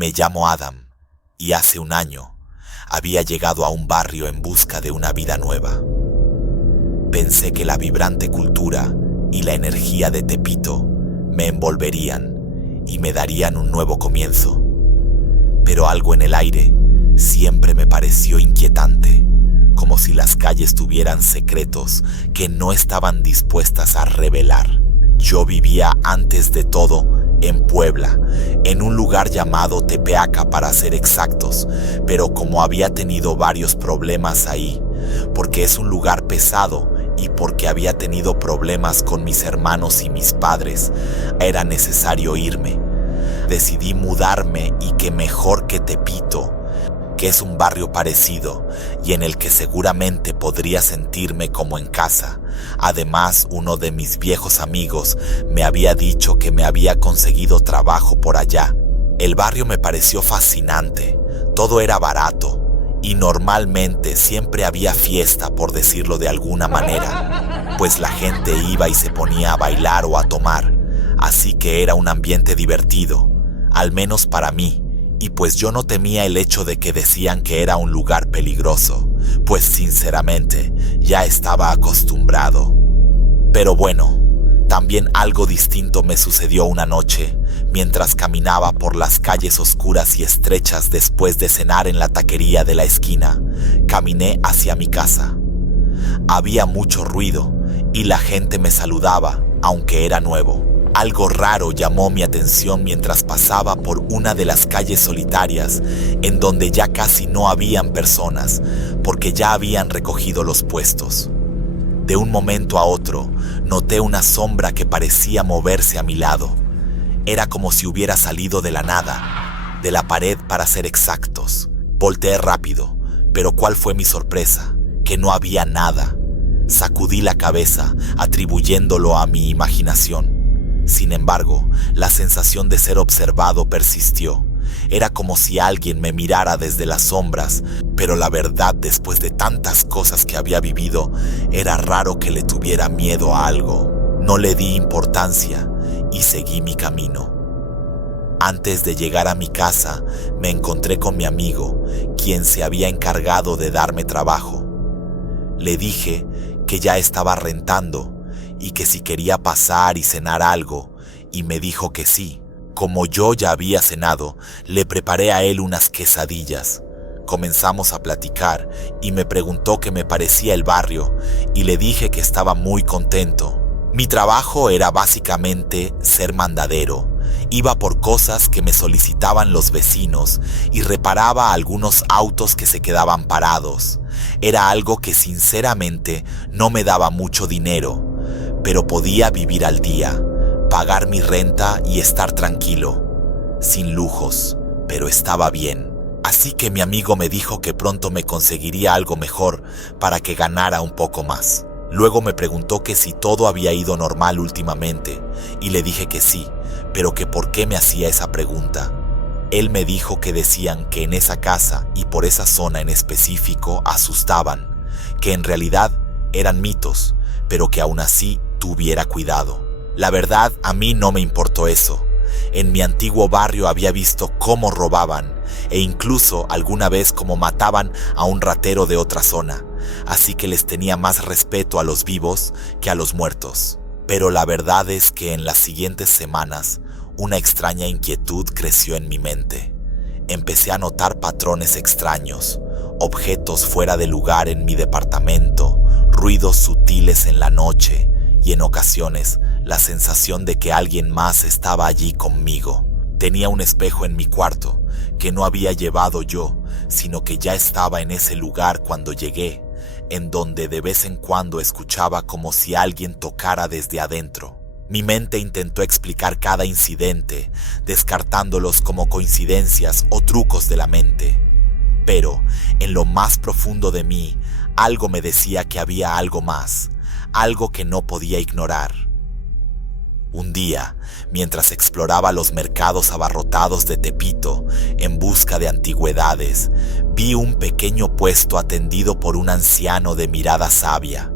Me llamo Adam y hace un año había llegado a un barrio en busca de una vida nueva. Pensé que la vibrante cultura y la energía de Tepito me envolverían y me darían un nuevo comienzo. Pero algo en el aire siempre me pareció inquietante, como si las calles tuvieran secretos que no estaban dispuestas a revelar. Yo vivía antes de todo en Puebla, en un lugar llamado Tepeaca para ser exactos, pero como había tenido varios problemas ahí, porque es un lugar pesado y porque había tenido problemas con mis hermanos y mis padres, era necesario irme. Decidí mudarme y qué mejor que Tepito, que es un barrio parecido y en el que seguramente podría sentirme como en casa. Además, uno de mis viejos amigos me había dicho que me había conseguido trabajo por allá. El barrio me pareció fascinante, todo era barato y normalmente siempre había fiesta, por decirlo de alguna manera, pues la gente iba y se ponía a bailar o a tomar, así que era un ambiente divertido, al menos para mí. Y pues yo no temía el hecho de que decían que era un lugar peligroso, pues sinceramente ya estaba acostumbrado. Pero bueno, también algo distinto me sucedió una noche, mientras caminaba por las calles oscuras y estrechas después de cenar en la taquería de la esquina. Caminé hacia mi casa. Había mucho ruido y la gente me saludaba, aunque era nuevo. Algo raro llamó mi atención mientras pasaba por una de las calles solitarias, en donde ya casi no habían personas, porque ya habían recogido los puestos. De un momento a otro, noté una sombra que parecía moverse a mi lado. Era como si hubiera salido de la nada, de la pared para ser exactos. Volteé rápido, pero ¿cuál fue mi sorpresa? Que no había nada. Sacudí la cabeza, atribuyéndolo a mi imaginación. Sin embargo, la sensación de ser observado persistió. Era como si alguien me mirara desde las sombras, pero la verdad, después de tantas cosas que había vivido, era raro que le tuviera miedo a algo. No le di importancia y seguí mi camino. Antes de llegar a mi casa, me encontré con mi amigo, quien se había encargado de darme trabajo. Le dije que ya estaba rentando y que si quería pasar y cenar algo, y me dijo que sí. Como yo ya había cenado, le preparé a él unas quesadillas. Comenzamos a platicar y me preguntó qué me parecía el barrio, y le dije que estaba muy contento. Mi trabajo era básicamente ser mandadero. Iba por cosas que me solicitaban los vecinos y reparaba algunos autos que se quedaban parados. Era algo que sinceramente no me daba mucho dinero, pero podía vivir al día, pagar mi renta y estar tranquilo, sin lujos, pero estaba bien. Así que mi amigo me dijo que pronto me conseguiría algo mejor para que ganara un poco más. Luego me preguntó que si todo había ido normal últimamente, y le dije que sí, pero que por qué me hacía esa pregunta. Él me dijo que decían que en esa casa y por esa zona en específico asustaban, que en realidad eran mitos, pero que aún así tuviera cuidado. La verdad, a mí no me importó eso. En mi antiguo barrio había visto cómo robaban e incluso alguna vez cómo mataban a un ratero de otra zona, así que les tenía más respeto a los vivos que a los muertos. Pero la verdad es que en las siguientes semanas una extraña inquietud creció en mi mente. Empecé a notar patrones extraños, objetos fuera de lugar en mi departamento, ruidos sutiles en la noche y en ocasiones la sensación de que alguien más estaba allí conmigo. Tenía un espejo en mi cuarto que no había llevado yo, sino que ya estaba en ese lugar cuando llegué, en donde de vez en cuando escuchaba como si alguien tocara desde adentro. Mi mente intentó explicar cada incidente, descartándolos como coincidencias o trucos de la mente. Pero, en lo más profundo de mí, algo me decía que había algo más, algo que no podía ignorar. Un día, mientras exploraba los mercados abarrotados de Tepito en busca de antigüedades, vi un pequeño puesto atendido por un anciano de mirada sabia.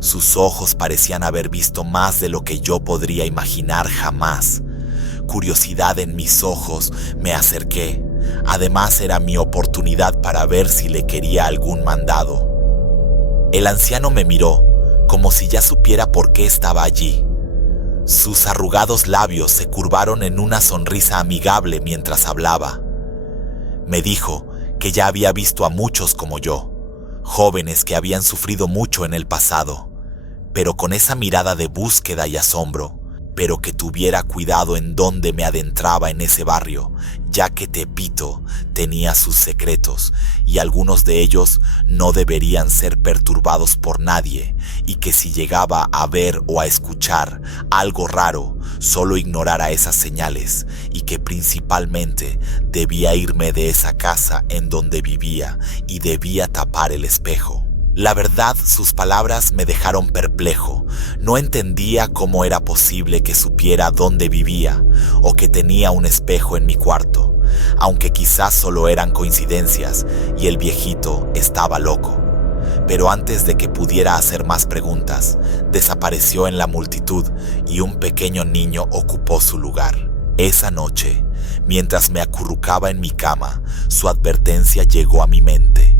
Sus ojos parecían haber visto más de lo que yo podría imaginar jamás. curiosidad en mis ojos, me acerqué. Además, era mi oportunidad para ver si le quería algún mandado. El anciano me miró, como si ya supiera por qué estaba allí. Sus arrugados labios se curvaron en una sonrisa amigable mientras hablaba. Me dijo que ya había visto a muchos como yo, jóvenes que habían sufrido mucho en el pasado, pero con esa mirada de búsqueda y asombro, pero que tuviera cuidado en dónde me adentraba en ese barrio, ya que Tepito tenía sus secretos y algunos de ellos no deberían ser perturbados por nadie, y que si llegaba a ver o a escuchar algo raro, solo ignorara esas señales, y que principalmente debía irme de esa casa en donde vivía y debía tapar el espejo. La verdad, sus palabras me dejaron perplejo. No entendía cómo era posible que supiera dónde vivía o que tenía un espejo en mi cuarto, aunque quizás solo eran coincidencias y el viejito estaba loco. Pero antes de que pudiera hacer más preguntas, desapareció en la multitud y un pequeño niño ocupó su lugar. Esa noche, mientras me acurrucaba en mi cama, su advertencia llegó a mi mente.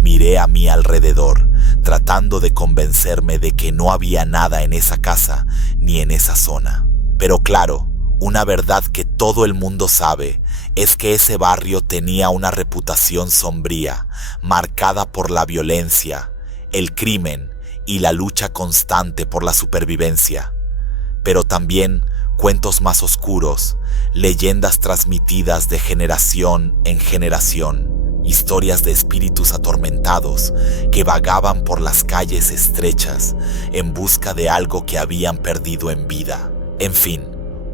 Miré a mi alrededor, tratando de convencerme de que no había nada en esa casa ni en esa zona. Pero claro, una verdad que todo el mundo sabe es que ese barrio tenía una reputación sombría, marcada por la violencia, el crimen y la lucha constante por la supervivencia. Pero también cuentos más oscuros, leyendas transmitidas de generación en generación. Historias de espíritus atormentados que vagaban por las calles estrechas en busca de algo que habían perdido en vida. En fin,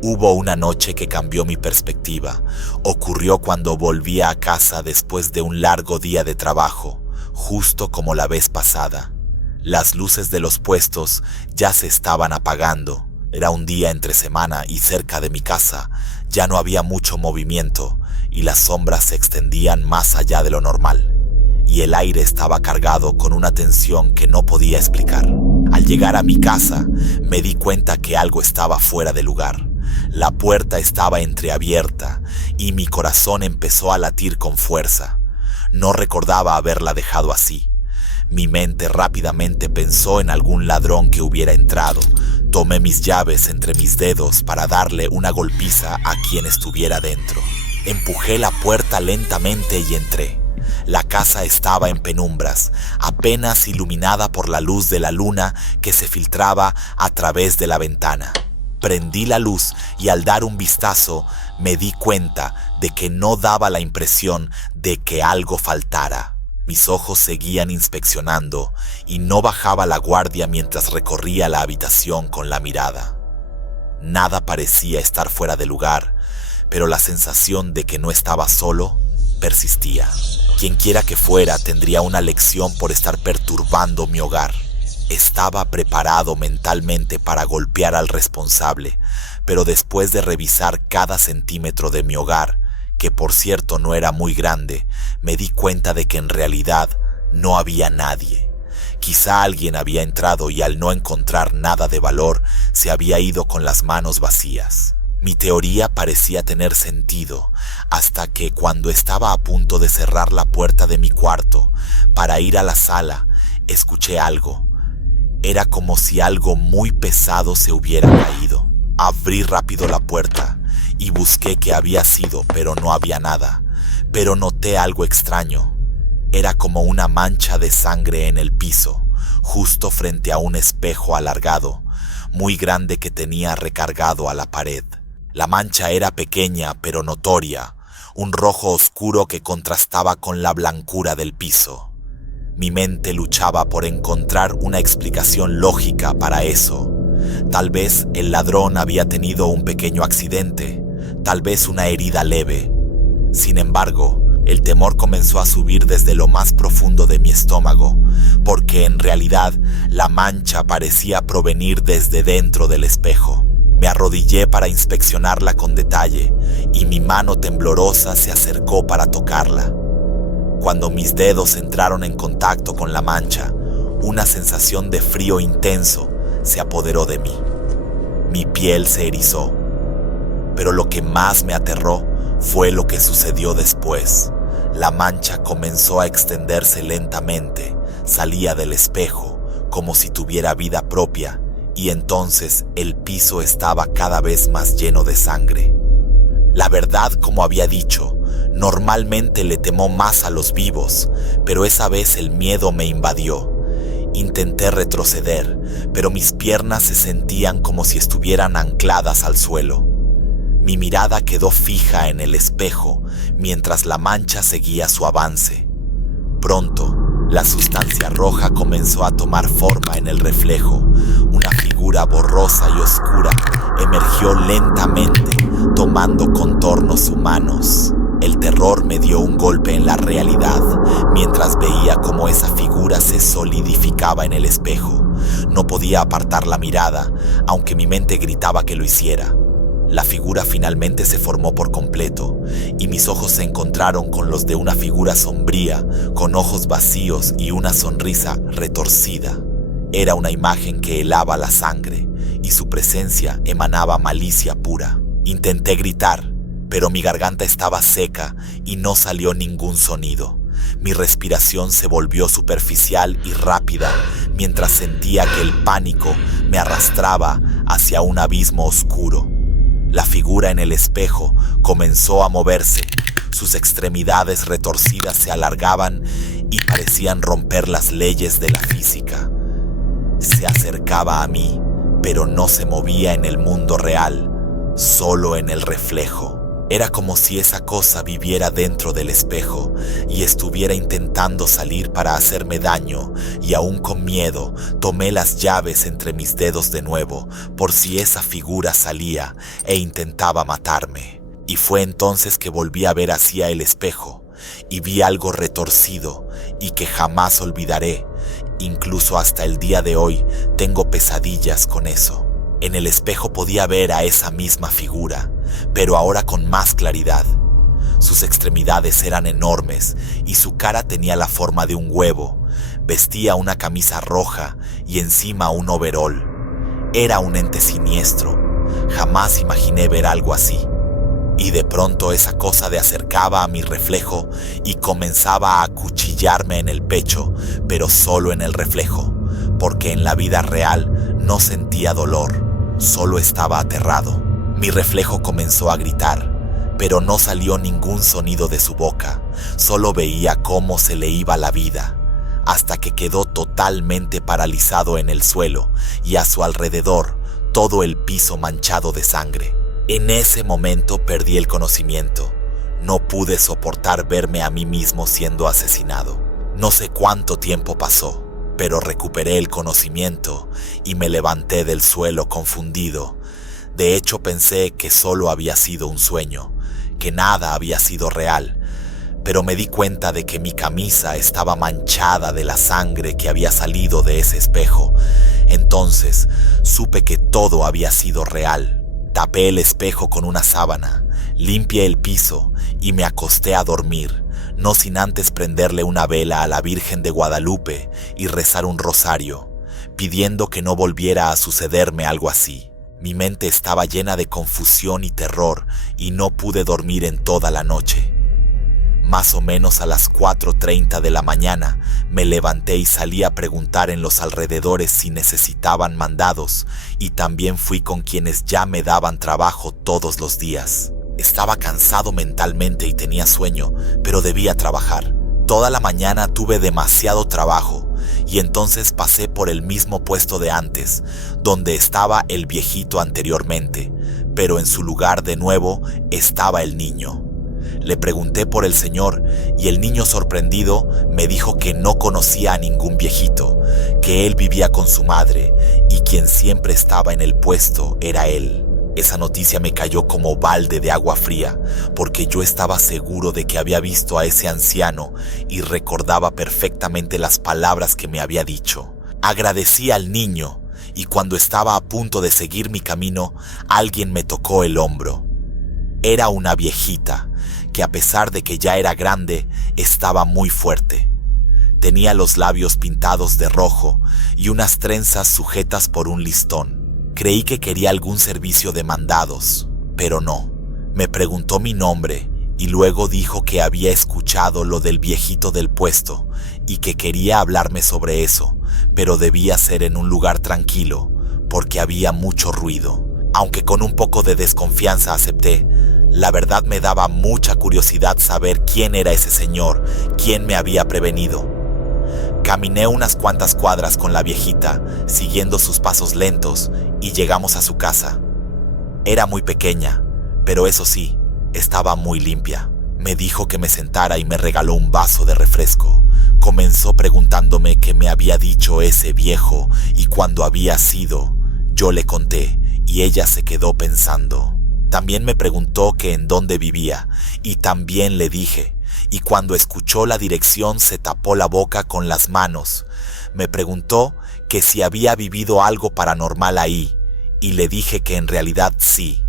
hubo una noche que cambió mi perspectiva. Ocurrió cuando volvía a casa después de un largo día de trabajo, justo como la vez pasada. Las luces de los puestos ya se estaban apagando. Era un día entre semana y cerca de mi casa ya no había mucho movimiento, y las sombras se extendían más allá de lo normal, y el aire estaba cargado con una tensión que no podía explicar. Al llegar a mi casa, me di cuenta que algo estaba fuera de lugar. La puerta estaba entreabierta y mi corazón empezó a latir con fuerza. No recordaba haberla dejado así. Mi mente rápidamente pensó en algún ladrón que hubiera entrado. Tomé mis llaves entre mis dedos para darle una golpiza a quien estuviera dentro. Empujé la puerta lentamente y entré. La casa estaba en penumbras, apenas iluminada por la luz de la luna que se filtraba a través de la ventana. Prendí la luz y al dar un vistazo me di cuenta de que no daba la impresión de que algo faltara. Mis ojos seguían inspeccionando y no bajaba la guardia mientras recorría la habitación con la mirada. Nada parecía estar fuera de lugar, pero la sensación de que no estaba solo persistía. Quienquiera que fuera tendría una lección por estar perturbando mi hogar. Estaba preparado mentalmente para golpear al responsable, pero después de revisar cada centímetro de mi hogar, que por cierto no era muy grande, me di cuenta de que en realidad no había nadie. Quizá alguien había entrado y al no encontrar nada de valor, se había ido con las manos vacías. Mi teoría parecía tener sentido, hasta que cuando estaba a punto de cerrar la puerta de mi cuarto para ir a la sala, escuché algo. Era como si algo muy pesado se hubiera caído. Abrí rápido la puerta y busqué qué había sido, pero no había nada. Pero noté algo extraño. Era como una mancha de sangre en el piso, justo frente a un espejo alargado, muy grande que tenía recargado a la pared. La mancha era pequeña pero notoria, un rojo oscuro que contrastaba con la blancura del piso. Mi mente luchaba por encontrar una explicación lógica para eso. Tal vez el ladrón había tenido un pequeño accidente, tal vez una herida leve. Sin embargo, el temor comenzó a subir desde lo más profundo de mi estómago, porque en realidad la mancha parecía provenir desde dentro del espejo. Me arrodillé para inspeccionarla con detalle y mi mano temblorosa se acercó para tocarla. Cuando mis dedos entraron en contacto con la mancha, una sensación de frío intenso se apoderó de mí. Mi piel se erizó. Pero lo que más me aterró fue lo que sucedió después. La mancha comenzó a extenderse lentamente, salía del espejo como si tuviera vida propia, y entonces el piso estaba cada vez más lleno de sangre. La verdad, como había dicho, normalmente le temo más a los vivos, pero esa vez el miedo me invadió. Intenté retroceder, pero mis piernas se sentían como si estuvieran ancladas al suelo. Mi mirada quedó fija en el espejo mientras la mancha seguía su avance. Pronto, la sustancia roja comenzó a tomar forma en el reflejo. Una figura borrosa y oscura emergió lentamente, tomando contornos humanos. El terror me dio un golpe en la realidad, mientras veía cómo esa figura se solidificaba en el espejo. No podía apartar la mirada, aunque mi mente gritaba que lo hiciera. La figura finalmente se formó por completo, y mis ojos se encontraron con los de una figura sombría, con ojos vacíos y una sonrisa retorcida. Era una imagen que helaba la sangre, y su presencia emanaba malicia pura. Intenté gritar, pero mi garganta estaba seca y no salió ningún sonido. Mi respiración se volvió superficial y rápida, mientras sentía que el pánico me arrastraba hacia un abismo oscuro. La figura en el espejo comenzó a moverse. Sus extremidades retorcidas se alargaban y parecían romper las leyes de la física. Se acercaba a mí, pero no se movía en el mundo real, solo en el reflejo. Era como si esa cosa viviera dentro del espejo y estuviera intentando salir para hacerme daño, y aún con miedo tomé las llaves entre mis dedos de nuevo por si esa figura salía e intentaba matarme. Y fue entonces que volví a ver hacia el espejo y vi algo retorcido y que jamás olvidaré. Incluso hasta el día de hoy tengo pesadillas con eso. En el espejo podía ver a esa misma figura, pero ahora con más claridad. Sus extremidades eran enormes y su cara tenía la forma de un huevo. Vestía una camisa roja y encima un overol. Era un ente siniestro. Jamás imaginé ver algo así. Y de pronto esa cosa se acercaba a mi reflejo y comenzaba a acuchillarme en el pecho, pero solo en el reflejo, porque en la vida real no sentía dolor, solo estaba aterrado. Mi reflejo comenzó a gritar, pero no salió ningún sonido de su boca, solo veía cómo se le iba la vida, hasta que quedó totalmente paralizado en el suelo y a su alrededor todo el piso manchado de sangre. En ese momento perdí el conocimiento. No pude soportar verme a mí mismo siendo asesinado. No sé cuánto tiempo pasó, pero recuperé el conocimiento y me levanté del suelo confundido. De hecho, pensé que solo había sido un sueño, que nada había sido real, pero me di cuenta de que mi camisa estaba manchada de la sangre que había salido de ese espejo. Entonces, supe que todo había sido real. Tapé el espejo con una sábana, limpié el piso y me acosté a dormir, no sin antes prenderle una vela a la Virgen de Guadalupe y rezar un rosario, pidiendo que no volviera a sucederme algo así. Mi mente estaba llena de confusión y terror y no pude dormir en toda la noche. Más o menos a las 4:30 de la mañana me levanté y salí a preguntar en los alrededores si necesitaban mandados, y también fui con quienes ya me daban trabajo todos los días. Estaba cansado mentalmente y tenía sueño, pero debía trabajar. Toda la mañana tuve demasiado trabajo y entonces pasé por el mismo puesto de antes, donde estaba el viejito anteriormente, pero en su lugar de nuevo estaba el niño. Le pregunté por el señor y el niño, sorprendido, me dijo que no conocía a ningún viejito, que él vivía con su madre y quien siempre estaba en el puesto era él. Esa noticia me cayó como balde de agua fría, porque yo estaba seguro de que había visto a ese anciano y recordaba perfectamente las palabras que me había dicho. Agradecí al niño y cuando estaba a punto de seguir mi camino, alguien me tocó el hombro. Era una viejita, que a pesar de que ya era grande, estaba muy fuerte. Tenía los labios pintados de rojo y unas trenzas sujetas por un listón. Creí que quería algún servicio de mandados. Pero no, me preguntó mi nombre y luego dijo que había escuchado lo del viejito del puesto y que quería hablarme sobre eso, pero debía ser en un lugar tranquilo porque había mucho ruido. Aunque con un poco de desconfianza acepté, la verdad me daba mucha curiosidad saber quién era ese señor, quién me había prevenido. Caminé unas cuantas cuadras con la viejita, siguiendo sus pasos lentos, y llegamos a su casa. Era muy pequeña, pero eso sí, estaba muy limpia. Me dijo que me sentara y me regaló un vaso de refresco. Comenzó preguntándome qué me había dicho ese viejo y cuándo había sido. Yo le conté y ella se quedó pensando. También me preguntó que en dónde vivía y también le dije. Y cuando escuchó la dirección se tapó la boca con las manos. Me preguntó que si había vivido algo paranormal ahí y le dije que en realidad sí.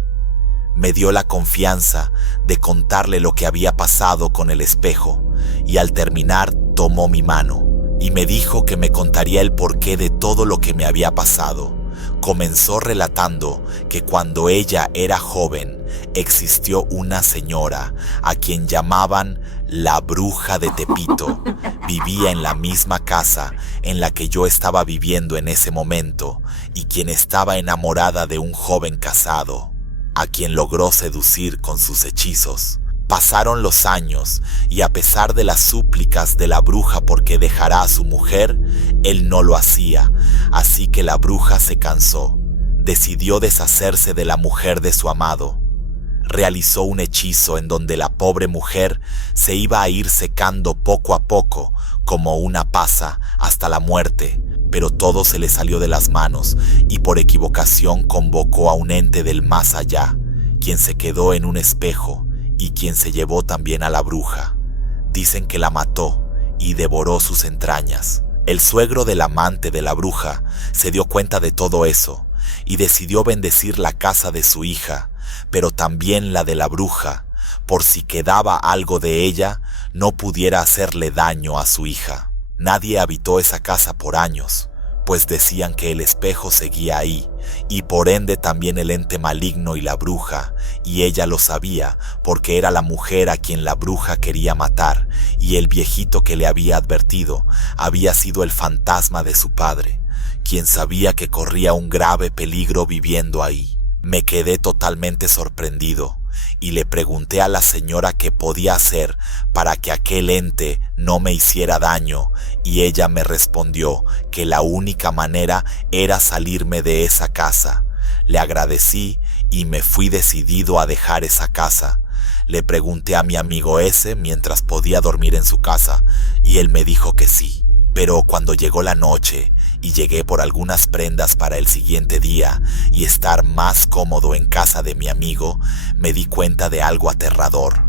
Me dio la confianza de contarle lo que había pasado con el espejo y al terminar tomó mi mano y me dijo que me contaría el porqué de todo lo que me había pasado. Comenzó relatando que cuando ella era joven existió una señora a quien llamaban la Bruja de Tepito. Vivía en la misma casa en la que yo estaba viviendo en ese momento y quien estaba enamorada de un joven casado, a quien logró seducir con sus hechizos. Pasaron los años y a pesar de las súplicas de la bruja porque dejara a su mujer, él no lo hacía, así que la bruja se cansó. Decidió deshacerse de la mujer de su amado. Realizó un hechizo en donde la pobre mujer se iba a ir secando poco a poco, como una pasa, hasta la muerte, pero todo se le salió de las manos y por equivocación convocó a un ente del más allá, quien se quedó en un espejo y quien se llevó también a la bruja. Dicen que la mató y devoró sus entrañas. El suegro del amante de la bruja se dio cuenta de todo eso y decidió bendecir la casa de su hija, pero también la de la bruja, por si quedaba algo de ella, no pudiera hacerle daño a su hija. Nadie habitó esa casa por años, pues decían que el espejo seguía ahí, y por ende también el ente maligno y la bruja, y ella lo sabía porque era la mujer a quien la bruja quería matar, y el viejito que le había advertido había sido el fantasma de su padre, quien sabía que corría un grave peligro viviendo ahí. Me quedé totalmente sorprendido y le pregunté a la señora qué podía hacer para que aquel ente no me hiciera daño, y ella me respondió que la única manera era salirme de esa casa. Le agradecí y me fui decidido a dejar esa casa. Le pregunté a mi amigo ese mientras podía dormir en su casa y él me dijo que sí. Pero cuando llegó la noche y llegué por algunas prendas para el siguiente día y estar más cómodo en casa de mi amigo, me di cuenta de algo aterrador.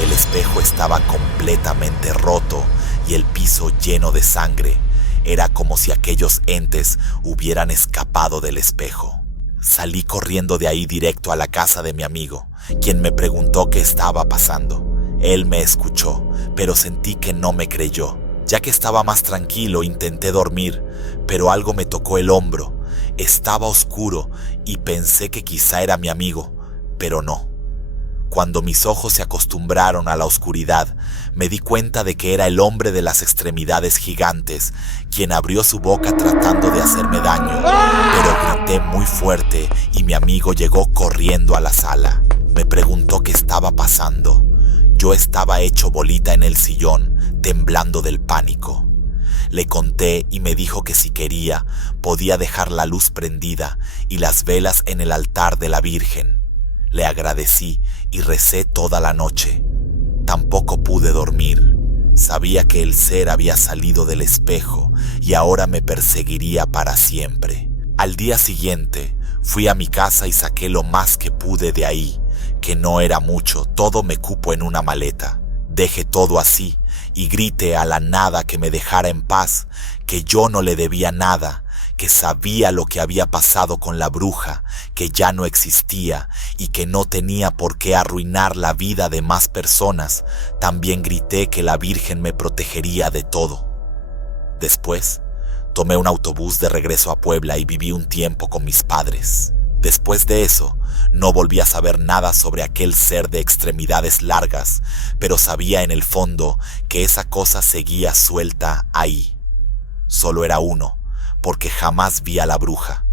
El espejo estaba completamente roto y el piso lleno de sangre. Era como si aquellos entes hubieran escapado del espejo. Salí corriendo de ahí directo a la casa de mi amigo, quien me preguntó qué estaba pasando. Él me escuchó, pero sentí que no me creyó. Ya que estaba más tranquilo, intenté dormir, pero algo me tocó el hombro. Estaba oscuro y pensé que quizá era mi amigo, pero no. Cuando mis ojos se acostumbraron a la oscuridad, me di cuenta de que era el hombre de las extremidades gigantes, quien abrió su boca tratando de hacerme daño, pero grité muy fuerte y mi amigo llegó corriendo a la sala. Me preguntó qué estaba pasando. Yo estaba hecho bolita en el sillón, temblando del pánico. Le conté y me dijo que si quería, podía dejar la luz prendida y las velas en el altar de la Virgen. Le agradecí y recé toda la noche. Tampoco pude dormir. Sabía que el ser había salido del espejo y ahora me perseguiría para siempre. Al día siguiente, fui a mi casa y saqué lo más que pude de ahí, que no era mucho, todo me cupo en una maleta. Dejé todo así y grité a la nada que me dejara en paz, que yo no le debía nada, que sabía lo que había pasado con la bruja, que ya no existía y que no tenía por qué arruinar la vida de más personas. También grité que la Virgen me protegería de todo. Después, tomé un autobús de regreso a Puebla y viví un tiempo con mis padres. Después de eso, no volví a saber nada sobre aquel ser de extremidades largas, pero sabía en el fondo que esa cosa seguía suelta ahí. Solo era uno, porque jamás vi a la bruja.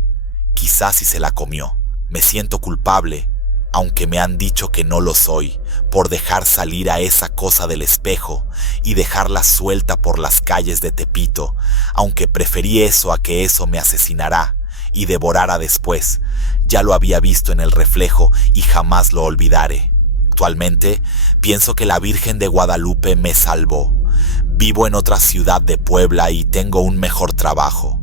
Quizás si se la comió. Me siento culpable, aunque me han dicho que no lo soy, por dejar salir a esa cosa del espejo y dejarla suelta por las calles de Tepito, aunque preferí eso a que eso me asesinará y devorara después. Ya lo había visto en el reflejo y jamás lo olvidaré. Actualmente, pienso que la Virgen de Guadalupe me salvó. Vivo en otra ciudad de Puebla y tengo un mejor trabajo.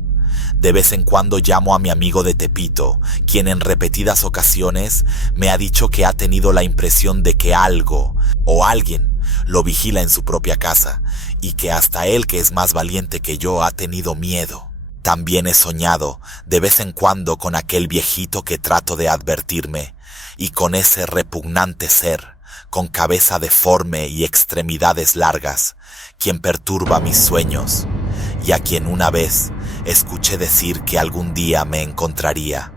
De vez en cuando llamo a mi amigo de Tepito, quien en repetidas ocasiones me ha dicho que ha tenido la impresión de que algo o alguien lo vigila en su propia casa y que hasta él, que es más valiente que yo, ha tenido miedo. También he soñado de vez en cuando con aquel viejito que trato de advertirme y con ese repugnante ser, con cabeza deforme y extremidades largas, quien perturba mis sueños y a quien una vez escuché decir que algún día me encontraría.